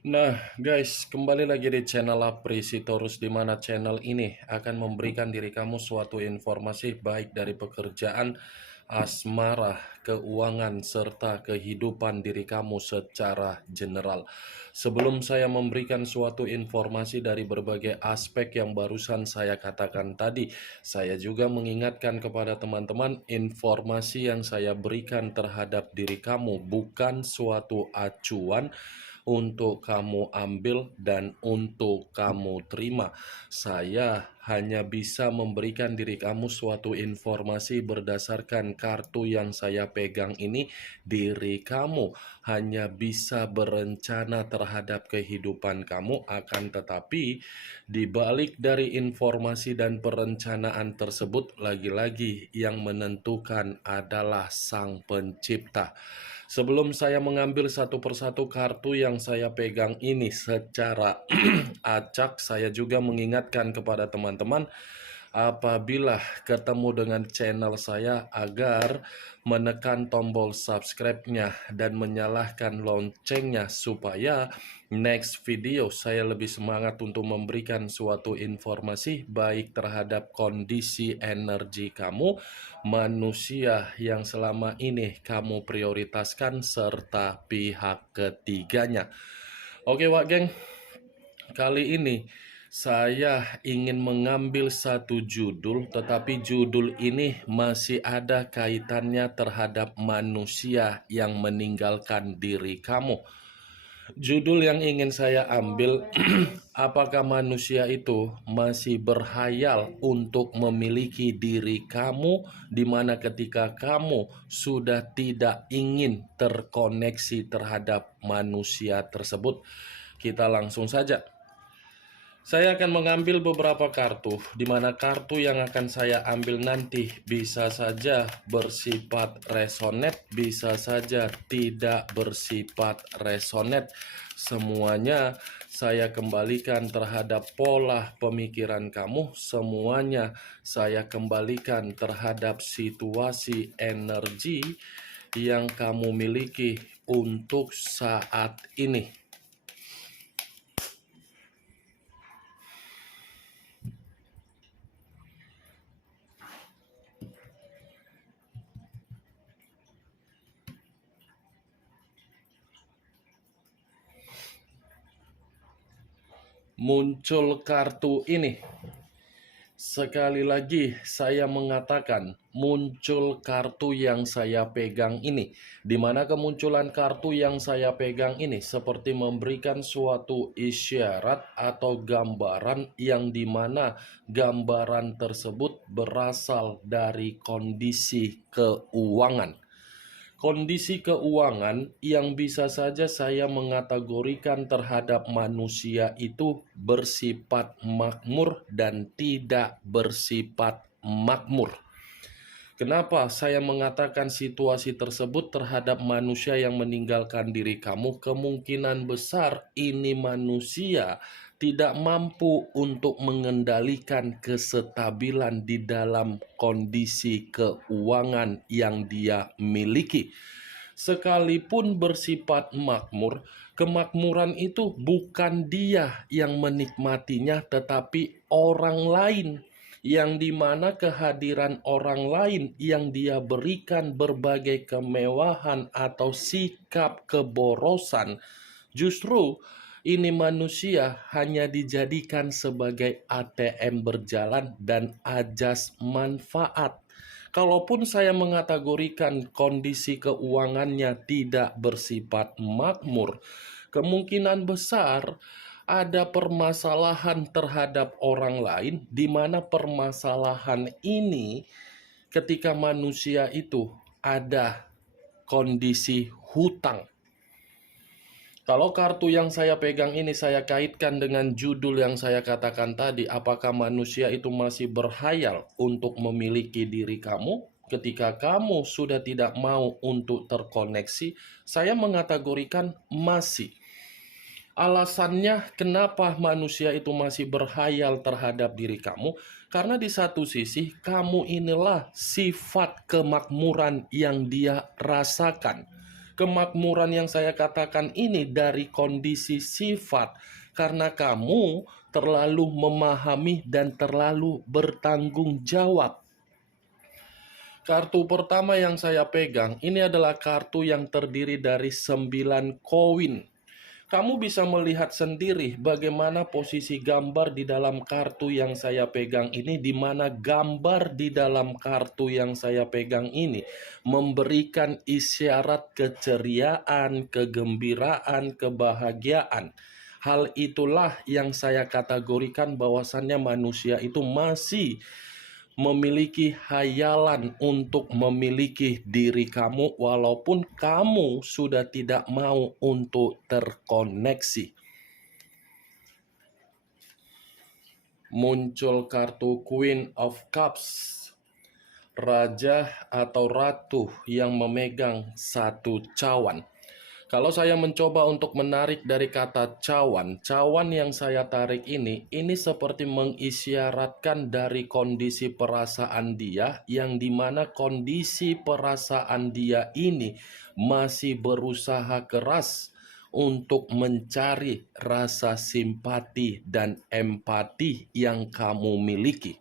Nah, guys, kembali lagi di channel Aprisitorus, di mana channel ini akan memberikan diri kamu suatu informasi baik dari pekerjaan, asmara, keuangan, serta kehidupan diri kamu secara general. Sebelum saya memberikan suatu informasi dari berbagai aspek yang barusan saya katakan tadi, saya juga mengingatkan kepada teman-teman, informasi yang saya berikan terhadap diri kamu bukan suatu acuan untuk kamu ambil dan untuk kamu terima. Saya hanya bisa memberikan diri kamu suatu informasi berdasarkan kartu yang saya pegang ini. Diri kamu hanya bisa berencana terhadap kehidupan kamu, akan tetapi di balik dari informasi dan perencanaan tersebut, lagi-lagi yang menentukan adalah Sang Pencipta. Sebelum saya mengambil satu persatu kartu yang saya pegang ini secara acak, saya juga mengingatkan kepada teman-teman apabila ketemu dengan channel saya agar menekan tombol subscribe-nya dan menyalakan loncengnya supaya next video saya lebih semangat untuk memberikan suatu informasi baik terhadap kondisi energi kamu, manusia yang selama ini kamu prioritaskan, serta pihak ketiganya. Oke Wak Geng, kali ini saya ingin mengambil satu judul, tetapi judul ini masih ada kaitannya terhadap manusia yang meninggalkan diri kamu. Judul yang ingin saya ambil, apakah manusia itu masih berhayal untuk memiliki diri kamu, di mana ketika kamu sudah tidak ingin terkoneksi terhadap manusia tersebut? Kita langsung saja. Saya akan mengambil beberapa kartu, di mana kartu yang akan saya ambil nanti bisa saja bersifat resonate, bisa saja tidak bersifat resonate. Semuanya saya kembalikan terhadap pola pemikiran kamu, semuanya saya kembalikan terhadap situasi energi yang kamu miliki untuk saat ini. Muncul kartu ini. Sekali lagi saya mengatakan muncul kartu yang saya pegang ini, di mana kemunculan kartu yang saya pegang ini seperti memberikan suatu isyarat atau gambaran yang dimana gambaran tersebut berasal dari kondisi keuangan. Kondisi keuangan yang bisa saja saya mengategorikan terhadap manusia itu bersifat makmur dan tidak bersifat makmur. Kenapa saya mengatakan situasi tersebut terhadap manusia yang meninggalkan diri kamu? Kemungkinan besar ini manusia tidak mampu untuk mengendalikan kestabilan di dalam kondisi keuangan yang dia miliki. Sekalipun bersifat makmur, kemakmuran itu bukan dia yang menikmatinya, tetapi orang lain, yang dimana kehadiran orang lain yang dia berikan berbagai kemewahan atau sikap keborosan, justru ini manusia hanya dijadikan sebagai ATM berjalan dan ajas manfaat. Kalaupun saya mengategorikan kondisi keuangannya tidak bersifat makmur, kemungkinan besar ada permasalahan terhadap orang lain, di mana permasalahan ini ketika manusia itu ada kondisi hutang. Kalau kartu yang saya pegang ini saya kaitkan dengan judul yang saya katakan tadi, apakah manusia itu masih berhayal untuk memiliki diri kamu? Ketika kamu sudah tidak mau untuk terkoneksi, saya mengategorikan masih. Alasannya kenapa manusia itu masih berhayal terhadap diri kamu? Karena di satu sisi kamu inilah sifat kemakmuran yang dia rasakan. Kemakmuran yang saya katakan ini dari kondisi sifat, karena kamu terlalu memahami dan terlalu bertanggung jawab. Kartu pertama yang saya pegang, ini adalah kartu yang terdiri dari 9 koin. Kamu bisa melihat sendiri bagaimana posisi gambar di dalam kartu yang saya pegang ini, di mana gambar di dalam kartu yang saya pegang ini memberikan isyarat keceriaan, kegembiraan, kebahagiaan. Hal itulah yang saya kategorikan bahwasannya manusia itu masih memiliki hayalan untuk memiliki diri kamu, walaupun kamu sudah tidak mau untuk terkoneksi. Muncul kartu Queen of Cups, raja atau ratu yang memegang satu cawan. Kalau saya mencoba untuk menarik dari kata cawan, cawan yang saya tarik ini seperti mengisyaratkan dari kondisi perasaan dia, yang dimana kondisi perasaan dia ini masih berusaha keras untuk mencari rasa simpati dan empati yang kamu miliki.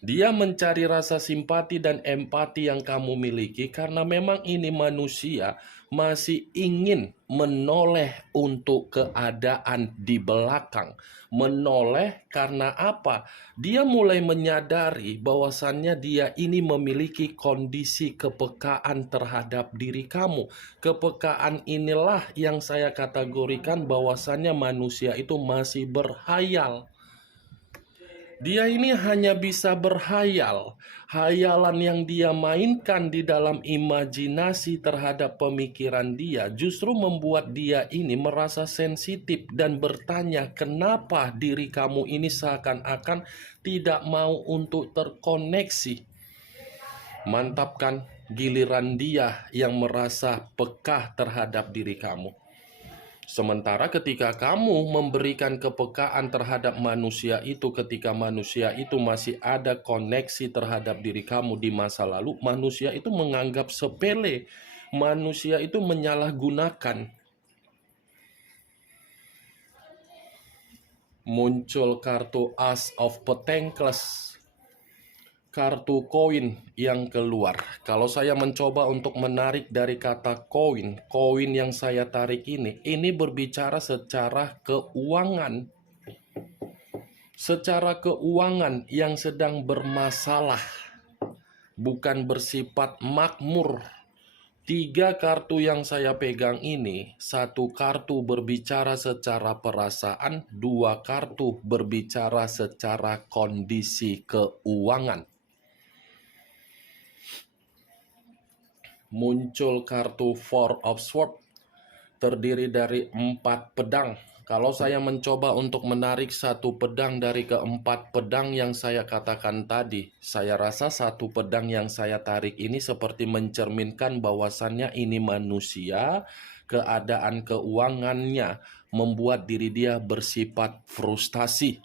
Dia mencari rasa simpati dan empati yang kamu miliki karena memang ini manusia masih ingin menoleh untuk keadaan di belakang. Menoleh karena apa? Dia mulai menyadari bahwasannya dia ini memiliki kondisi kepekaan terhadap diri kamu. Kepekaan inilah yang saya kategorikan bahwasannya manusia itu masih berhayal. Dia ini hanya bisa berhayal. Hayalan yang dia mainkan di dalam imajinasi terhadap pemikiran dia justru membuat dia ini merasa sensitif dan bertanya, kenapa diri kamu ini seakan-akan tidak mau untuk terkoneksi. Mantap kan? Giliran dia yang merasa peka terhadap diri kamu. Sementara ketika kamu memberikan kepekaan terhadap manusia itu, ketika manusia itu masih ada koneksi terhadap diri kamu di masa lalu, manusia itu menganggap sepele, manusia itu menyalahgunakan. Muncul kartu Ace of Pentacles, kartu koin yang keluar. Kalau saya mencoba untuk menarik dari kata koin, koin yang saya tarik ini berbicara secara keuangan. Secara keuangan yang sedang bermasalah, bukan bersifat makmur. 3 kartu yang saya pegang ini, 1 kartu berbicara secara perasaan, 2 kartu berbicara secara kondisi keuangan. Muncul kartu Four of Swords, terdiri dari 4 pedang. Kalau saya mencoba untuk menarik 1 pedang dari ke-4 pedang yang saya katakan tadi, saya rasa 1 pedang yang saya tarik ini seperti mencerminkan bahwasannya ini manusia, keadaan keuangannya membuat diri dia bersifat frustasi.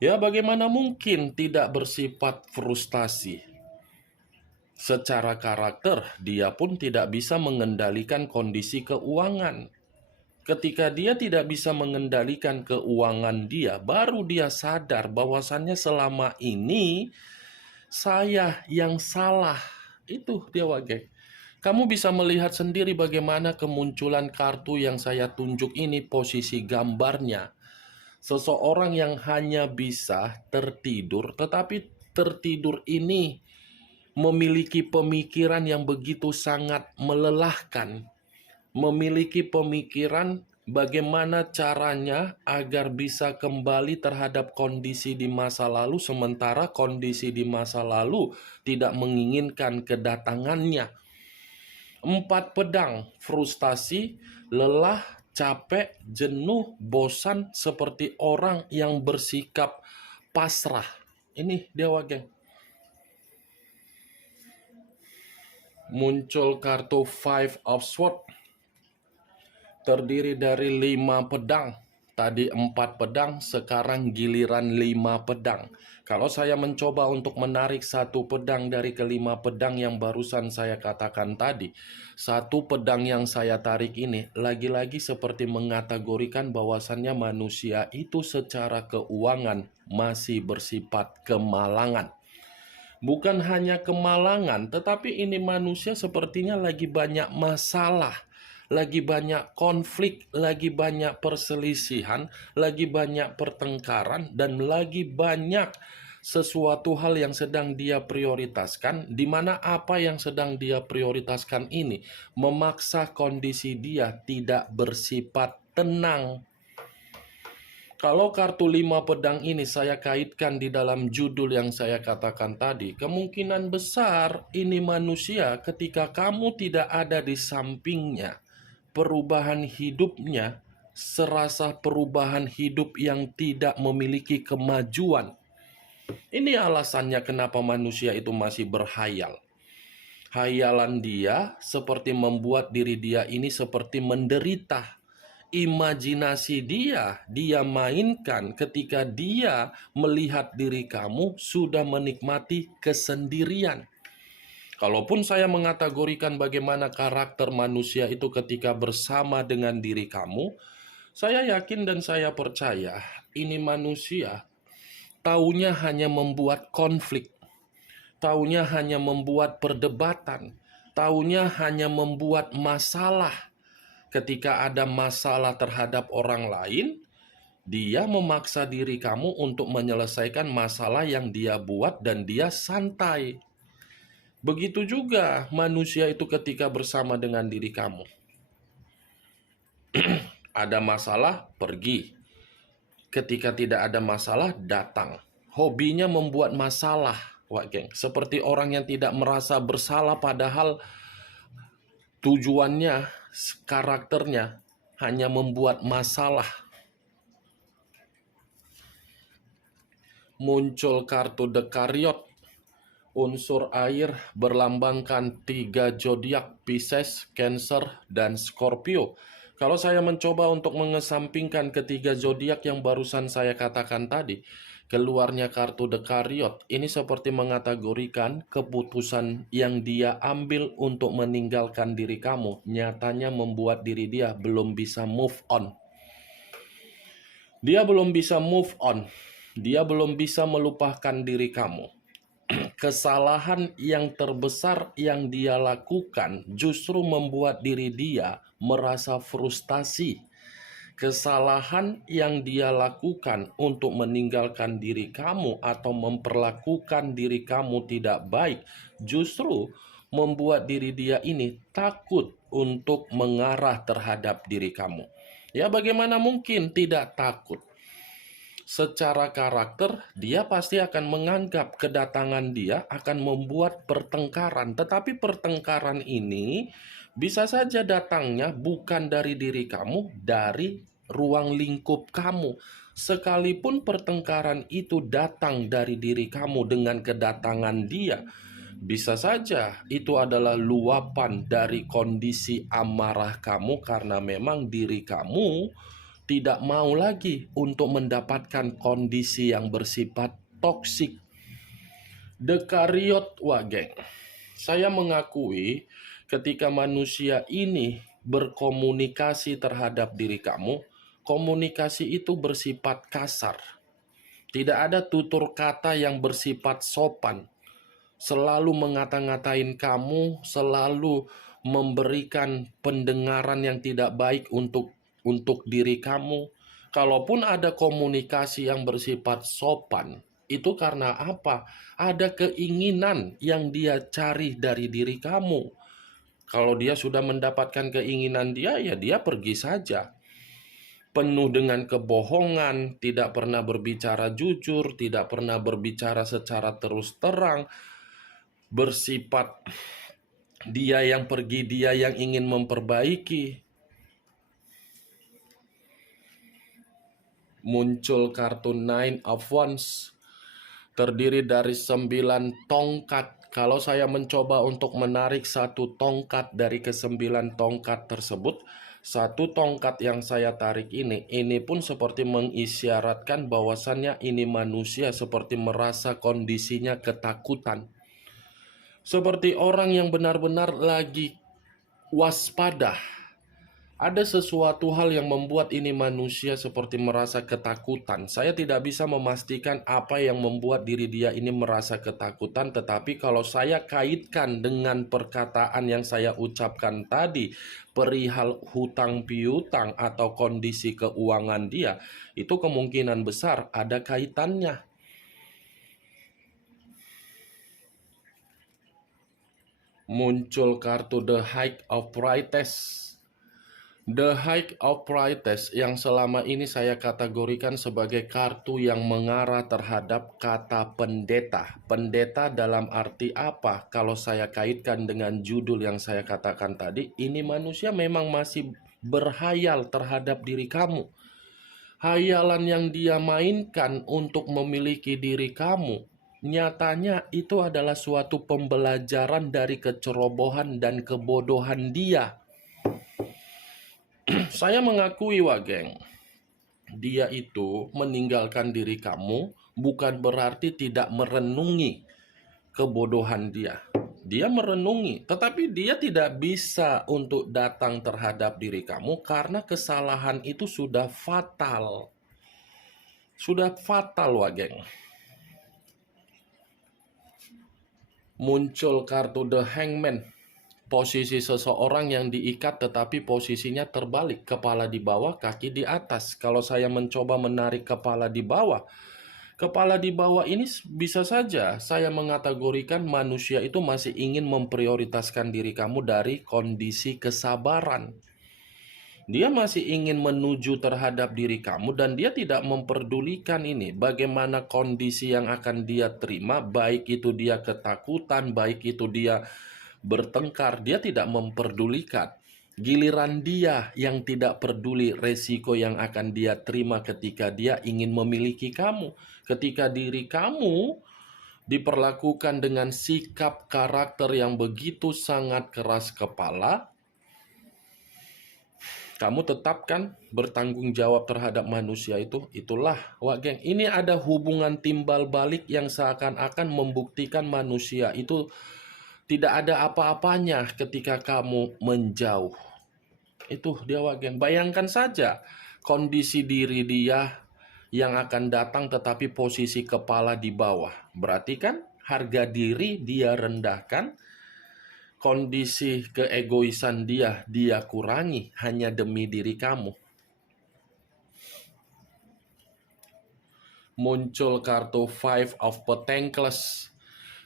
Ya, bagaimana mungkin tidak bersifat frustasi? Secara karakter, dia pun tidak bisa mengendalikan kondisi keuangan. Ketika dia tidak bisa mengendalikan keuangan dia, baru dia sadar bahwasannya selama ini saya yang salah. Itu dia wage. Kamu bisa melihat sendiri bagaimana kemunculan kartu yang saya tunjuk ini, posisi gambarnya. Seseorang yang hanya bisa tertidur, tetapi tertidur ini memiliki pemikiran yang begitu sangat melelahkan, memiliki pemikiran bagaimana caranya agar bisa kembali terhadap kondisi di masa lalu, sementara kondisi di masa lalu tidak menginginkan kedatangannya. 4 pedang, frustasi, lelah, capek, jenuh, bosan, seperti orang yang bersikap pasrah. Ini Dewa Geng. Muncul kartu Five of Swords, terdiri dari 5 pedang, Tadi 4 pedang, sekarang giliran 5 pedang. Kalau saya mencoba untuk menarik satu pedang dari kelima pedang yang barusan saya katakan tadi, satu pedang yang saya tarik ini lagi-lagi seperti mengategorikan bahwasannya manusia itu secara keuangan masih bersifat kemalangan. Bukan hanya kemalangan, tetapi ini manusia sepertinya lagi banyak masalah, lagi banyak konflik, lagi banyak perselisihan, lagi banyak pertengkaran, dan lagi banyak sesuatu hal yang sedang dia prioritaskan, di mana apa yang sedang dia prioritaskan ini memaksa kondisi dia tidak bersifat tenang. Kalau kartu 5 pedang ini saya kaitkan di dalam judul yang saya katakan tadi, kemungkinan besar ini manusia ketika kamu tidak ada di sampingnya, perubahan hidupnya serasa perubahan hidup yang tidak memiliki kemajuan. Ini alasannya kenapa manusia itu masih berhayal. Hayalan dia seperti membuat diri dia ini seperti menderita. Imajinasi dia mainkan ketika dia melihat diri kamu sudah menikmati kesendirian. Kalaupun saya mengategorikan bagaimana karakter manusia itu ketika bersama dengan diri kamu, saya yakin dan saya percaya ini manusia taunya hanya membuat konflik, taunya hanya membuat perdebatan, taunya hanya membuat masalah. Ketika ada masalah terhadap orang lain, dia memaksa diri kamu untuk menyelesaikan masalah yang dia buat dan dia santai. Begitu juga manusia itu ketika bersama dengan diri kamu. Ada masalah, pergi. Ketika tidak ada masalah, datang. Hobinya membuat masalah, Wak Geng. Seperti orang yang tidak merasa bersalah padahal tujuannya, karakternya hanya membuat masalah. Muncul kartu Dekariot, unsur air berlambangkan 3 zodiak, Pisces, Cancer, dan Scorpio. Kalau saya mencoba untuk mengesampingkan ketiga zodiak yang barusan saya katakan tadi, keluarnya kartu Dekariot ini seperti mengategorikan keputusan yang dia ambil untuk meninggalkan diri kamu nyatanya membuat diri dia belum bisa move on. Dia belum bisa move on. Dia belum bisa melupakan diri kamu. Kesalahan yang terbesar yang dia lakukan justru membuat diri dia merasa frustasi. Kesalahan yang dia lakukan untuk meninggalkan diri kamu atau memperlakukan diri kamu tidak baik justru membuat diri dia ini takut untuk mengarah terhadap diri kamu. Ya, bagaimana mungkin tidak takut? Secara karakter, dia pasti akan menganggap kedatangan dia akan membuat pertengkaran. Tetapi pertengkaran ini bisa saja datangnya bukan dari diri kamu, dari ruang lingkup kamu. Sekalipun pertengkaran itu datang dari diri kamu dengan kedatangan dia, bisa saja itu adalah luapan dari kondisi amarah kamu karena memang diri kamu tidak mau lagi untuk mendapatkan kondisi yang bersifat toksik. Dekariot, Wak Geng. Saya mengakui ketika manusia ini berkomunikasi terhadap diri kamu, komunikasi itu bersifat kasar. Tidak ada tutur kata yang bersifat sopan. Selalu ngata-ngatain kamu, selalu memberikan pendengaran yang tidak baik untuk diri kamu. Kalaupun ada komunikasi yang bersifat sopan, itu karena apa? Ada keinginan yang dia cari dari diri kamu. Kalau dia sudah mendapatkan keinginan dia, ya dia pergi saja. Penuh dengan kebohongan, tidak pernah berbicara jujur, tidak pernah berbicara secara terus terang, bersifat dia yang pergi, dia yang ingin memperbaiki. Muncul kartu Nine of Wands, terdiri dari 9 tongkat. Kalau saya mencoba untuk menarik satu tongkat dari ke-9 tongkat tersebut, Satu tongkat yang saya tarik ini pun seperti mengisyaratkan bahwasannya ini manusia seperti merasa kondisinya ketakutan. Seperti orang yang benar-benar lagi waspada. Ada sesuatu hal yang membuat ini manusia seperti merasa ketakutan. Saya tidak bisa memastikan apa yang membuat diri dia ini merasa ketakutan, tetapi kalau saya kaitkan dengan perkataan yang saya ucapkan tadi, perihal hutang piutang atau kondisi keuangan dia, itu kemungkinan besar ada kaitannya. Muncul kartu The High of Priestess. The High of Priestess yang selama ini saya kategorikan sebagai kartu yang mengarah terhadap kata pendeta. Pendeta dalam arti apa? Kalau saya kaitkan dengan judul yang saya katakan tadi, ini manusia memang masih berhayal terhadap diri kamu. Hayalan yang dia mainkan untuk memiliki diri kamu, nyatanya itu adalah suatu pembelajaran dari kecerobohan dan kebodohan dia. Saya mengakui, Wageng, dia itu meninggalkan diri kamu bukan berarti tidak merenungi kebodohan dia. Dia merenungi, tetapi dia tidak bisa untuk datang terhadap diri kamu karena kesalahan itu sudah fatal. Sudah fatal, Wageng. Muncul kartu The Hangman. Posisi seseorang yang diikat tetapi posisinya terbalik, kepala di bawah, kaki di atas. Kalau saya mencoba menarik kepala di bawah ini bisa saja saya mengategorikan manusia itu masih ingin memprioritaskan diri kamu dari kondisi kesabaran. Dia masih ingin menuju terhadap diri kamu dan dia tidak memperdulikan ini. Bagaimana kondisi yang akan dia terima, baik itu dia ketakutan, baik itu dia bertengkar, dia tidak memperdulikan. Giliran dia yang tidak peduli resiko yang akan dia terima ketika dia ingin memiliki kamu. Ketika diri kamu diperlakukan dengan sikap karakter yang begitu sangat keras kepala, kamu tetapkan bertanggung jawab terhadap manusia itu. Itulah, Wageng, ini ada hubungan timbal balik yang seakan-akan membuktikan manusia itu tidak ada apa-apanya ketika kamu menjauh. Itu dia, Wageng. Bayangkan saja kondisi diri dia yang akan datang tetapi posisi kepala di bawah. Berarti kan harga diri dia rendahkan, kondisi keegoisan dia kurangi hanya demi diri kamu. Muncul kartu Five of Pentacles.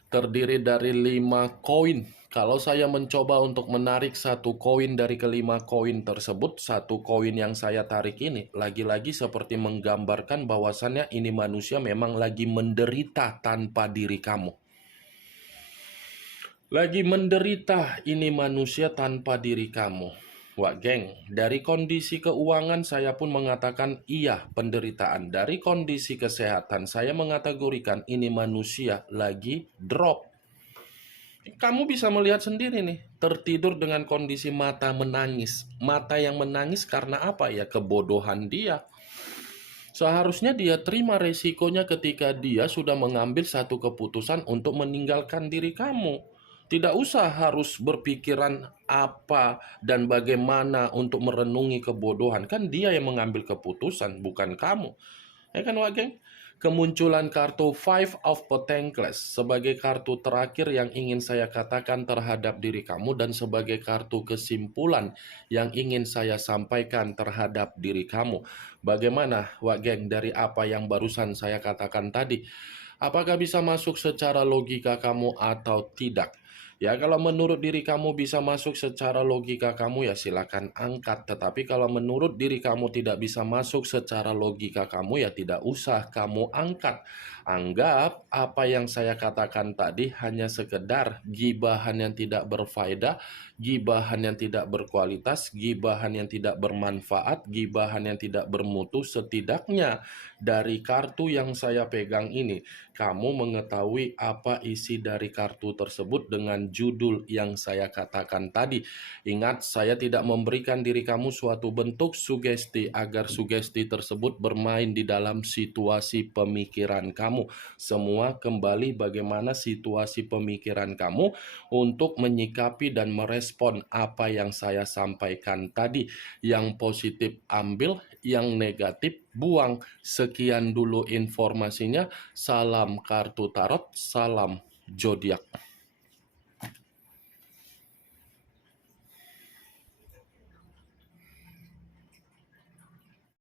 Terdiri dari 5 koin. Kalau saya mencoba untuk menarik satu koin dari kelima koin tersebut, satu koin yang saya tarik ini lagi-lagi seperti menggambarkan bahwasannya ini manusia memang lagi menderita tanpa diri kamu. Lagi menderita ini manusia tanpa diri kamu. Wah, geng, dari kondisi keuangan saya pun mengatakan iya penderitaan. Dari kondisi kesehatan saya mengategorikan ini manusia lagi drop. Kamu bisa melihat sendiri nih, tertidur dengan kondisi mata menangis. Mata yang menangis karena apa ya? Kebodohan dia. Seharusnya dia terima resikonya ketika dia sudah mengambil satu keputusan untuk meninggalkan diri kamu. Tidak usah harus berpikiran apa dan bagaimana untuk merenungi kebodohan. Kan dia yang mengambil keputusan, bukan kamu. Ya kan, Wageng? Kemunculan kartu Five of Pentacles sebagai kartu terakhir yang ingin saya katakan terhadap diri kamu dan sebagai kartu kesimpulan yang ingin saya sampaikan terhadap diri kamu. Bagaimana, Wageng, dari apa yang barusan saya katakan tadi? Apakah bisa masuk secara logika kamu atau tidak? Ya, kalau menurut diri kamu bisa masuk secara logika kamu, ya silakan angkat. Tetapi kalau menurut diri kamu tidak bisa masuk secara logika kamu, ya tidak usah kamu angkat. Anggap apa yang saya katakan tadi hanya sekedar gibahan yang tidak berfaedah, gibahan yang tidak berkualitas, gibahan yang tidak bermanfaat, gibahan yang tidak bermutu. Setidaknya dari kartu yang saya pegang ini, kamu mengetahui apa isi dari kartu tersebut dengan judul yang saya katakan tadi. Ingat, saya tidak memberikan diri kamu suatu bentuk sugesti agar sugesti tersebut bermain di dalam situasi pemikiran kamu. Semua kembali bagaimana situasi pemikiran kamu untuk menyikapi dan merespon apa yang saya sampaikan tadi. Yang positif ambil, yang negatif buang. Sekian dulu informasinya. Salam kartu tarot, salam zodiak.